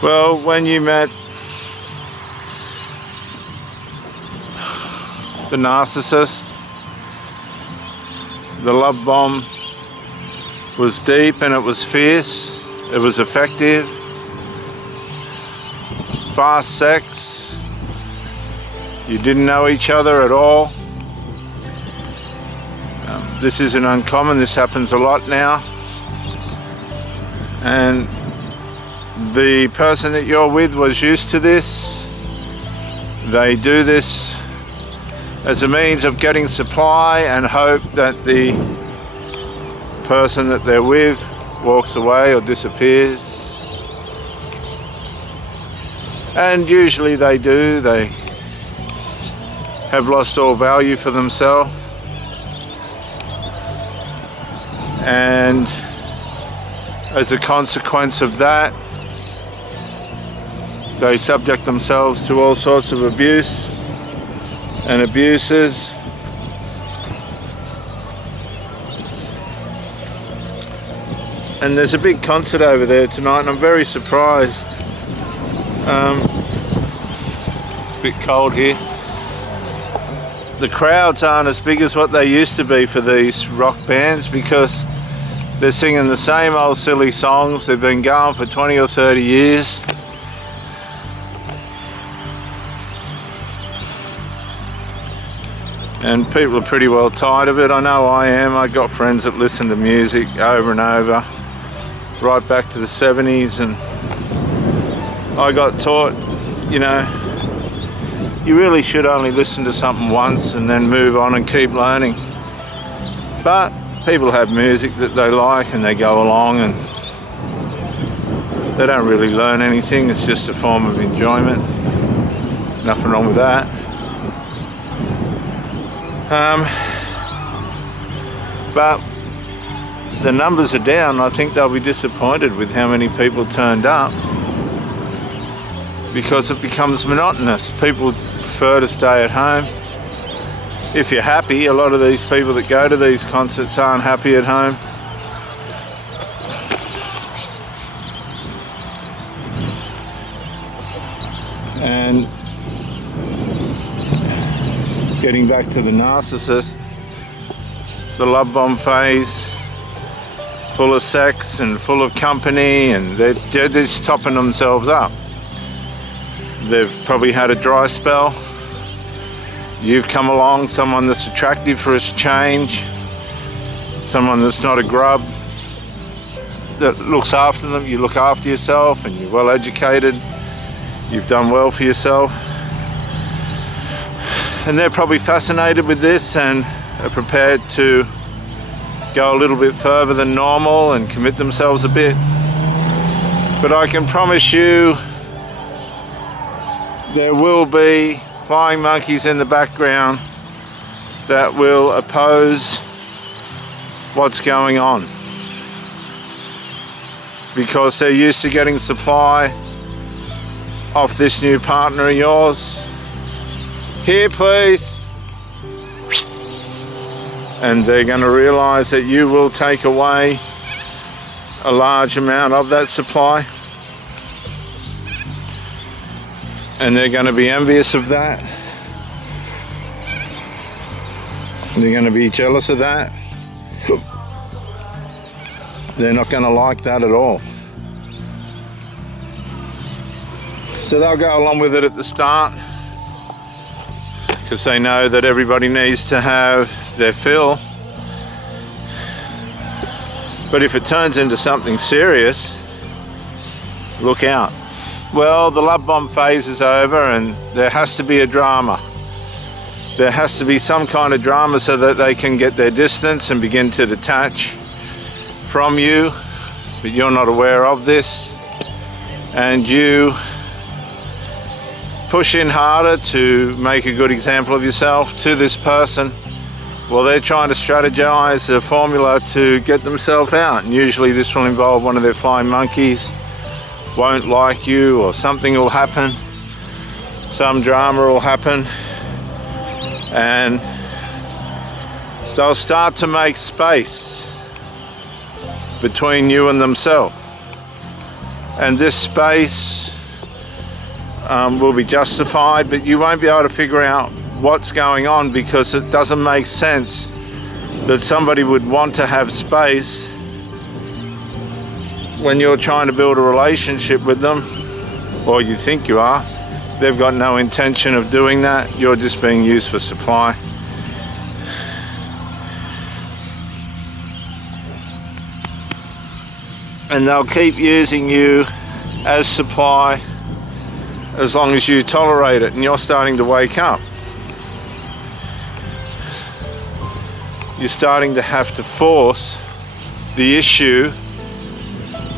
Well, when you met the narcissist, the love bomb was deep and it was fierce, it was effective, fast sex, you didn't know each other at all. This isn't uncommon, this happens a lot now. And the person that you're with was used to this. They do this as a means of getting supply and hope that the person that they're with walks away or disappears. And usually they do. They have lost all value for themselves. And as a consequence of that, they subject themselves to all sorts of abuse and abuses. And there's a big concert over there tonight and I'm very surprised. It's a bit cold here. The crowds aren't as big as what they used to be for these rock bands because they're singing the same old silly songs. They've been going for 20 or 30 years. And people are pretty well tired of it. I know I am. I got friends that listen to music over and over, right back to the 70s, and I got taught, you know, you really should only listen to something once and then move on and keep learning. But people have music that they like and they go along and they don't really learn anything. It's just a form of enjoyment. Nothing wrong with that. But the numbers are down. I think they'll be disappointed with how many people turned up because it becomes monotonous. People prefer to stay at home. If you're happy, a lot of these people that go to these concerts aren't happy at home. And getting back to the narcissist, the love bomb phase, full of sex and full of company, and they're just topping themselves up. They've probably had a dry spell. You've come along, someone that's attractive for a change, someone that's not a grub, that looks after them. You look after yourself and you're well educated, you've done well for yourself. And they're probably fascinated with this and are prepared to go a little bit further than normal and commit themselves a bit. But I can promise you there will be flying monkeys in the background that will oppose what's going on because they're used to getting supply off this new partner of yours. Here please. And they're going to realize that you will take away a large amount of that supply. And they're going to be envious of that. They're going to be jealous of that. They're not going to like that at all. So they'll go along with it at the start because they know that everybody needs to have their fill. But if it turns into something serious, look out. Well, the love bomb phase is over and there has to be a drama. There has to be some kind of drama so that they can get their distance and begin to detach from you, but you're not aware of this. And you push in harder to make a good example of yourself to this person. Well, they're trying to strategize a formula to get themselves out. And usually this will involve one of their flying monkeys won't like you, or something will happen, some drama will happen, and they'll start to make space between you and themselves. and this space will be justified, but you won't be able to figure out what's going on, because it doesn't make sense that somebody would want to have space when you're trying to build a relationship with them, or you think you are. They've got no intention of doing that. You're just being used for supply. And they'll keep using you as supply as long as you tolerate it, and you're starting to wake up. You're starting to have to force the issue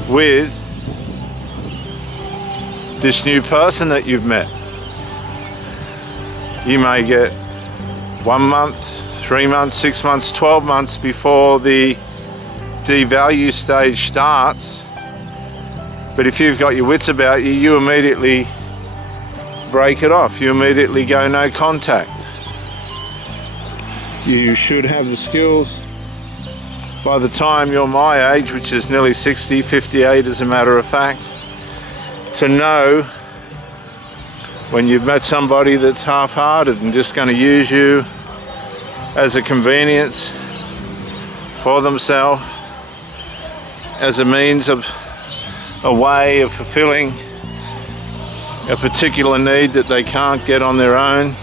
with this new person that you've met. You may get 1 month, 3 months, 6 months, 12 months before the devalue stage starts, but if you've got your wits about you, you immediately break it off. You immediately go no contact. You should have the skills by the time you're my age, which is nearly 60, 58 as a matter of fact, to know when you've met somebody that's half-hearted and just going to use you as a convenience for themselves, as a means of a way of fulfilling a particular need that they can't get on their own.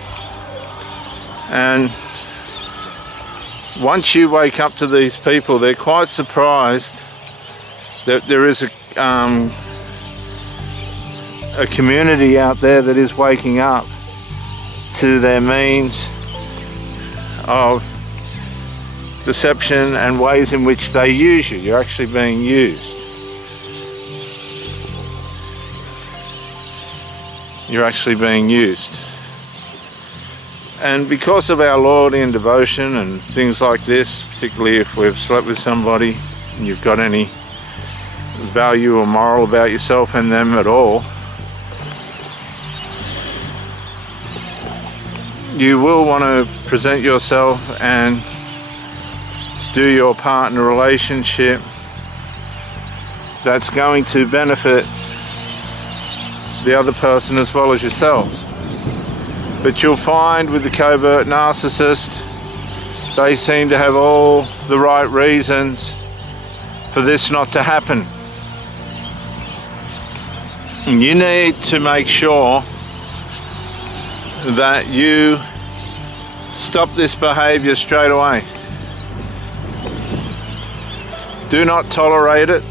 And once you wake up to these people, they're quite surprised that there is a community out there that is waking up to their means of deception and ways in which they use you. You're actually being used. You're actually being used. And because of our loyalty and devotion and things like this, particularly if we've slept with somebody and you've got any value or moral about yourself and them at all, you will want to present yourself and do your part in a relationship that's going to benefit the other person as well as yourself. But you'll find with the covert narcissist, they seem to have all the right reasons for this not to happen. And you need to make sure that you stop this behavior straight away. Do not tolerate it.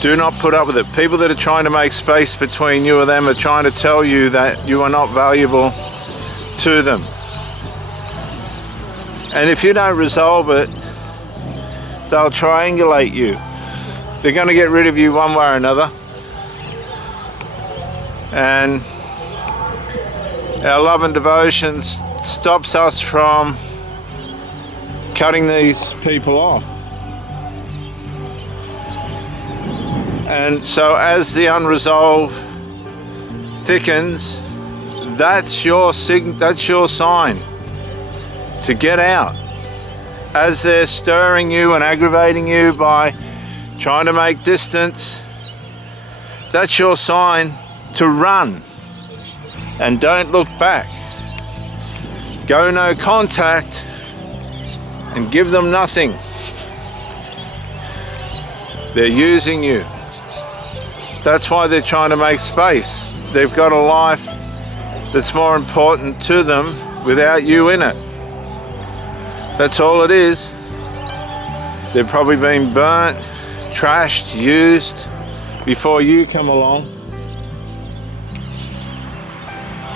Do not put up with it. People that are trying to make space between you and them are trying to tell you that you are not valuable to them. And if you don't resolve it, they'll triangulate you. They're going to get rid of you one way or another. And our love and devotion stops us from cutting these people off. And so as the unresolved thickens, that's your sign to get out. As they're stirring you and aggravating you by trying to make distance, that's your sign to run and don't look back. Go no contact and give them nothing. They're using you. That's why they're trying to make space. They've got a life that's more important to them without you in it. That's all it is. They've probably been burnt, trashed, used before you come along.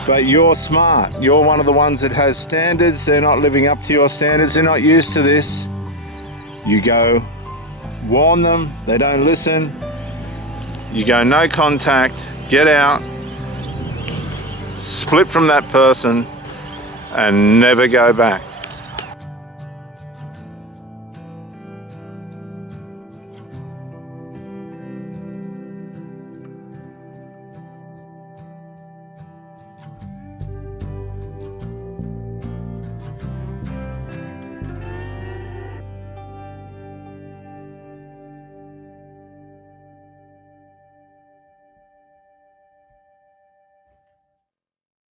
But you're smart. You're one of the ones that has standards. They're not living up to your standards. They're not used to this. You go warn them. They don't listen. You go no contact, get out, split from that person, and never go back.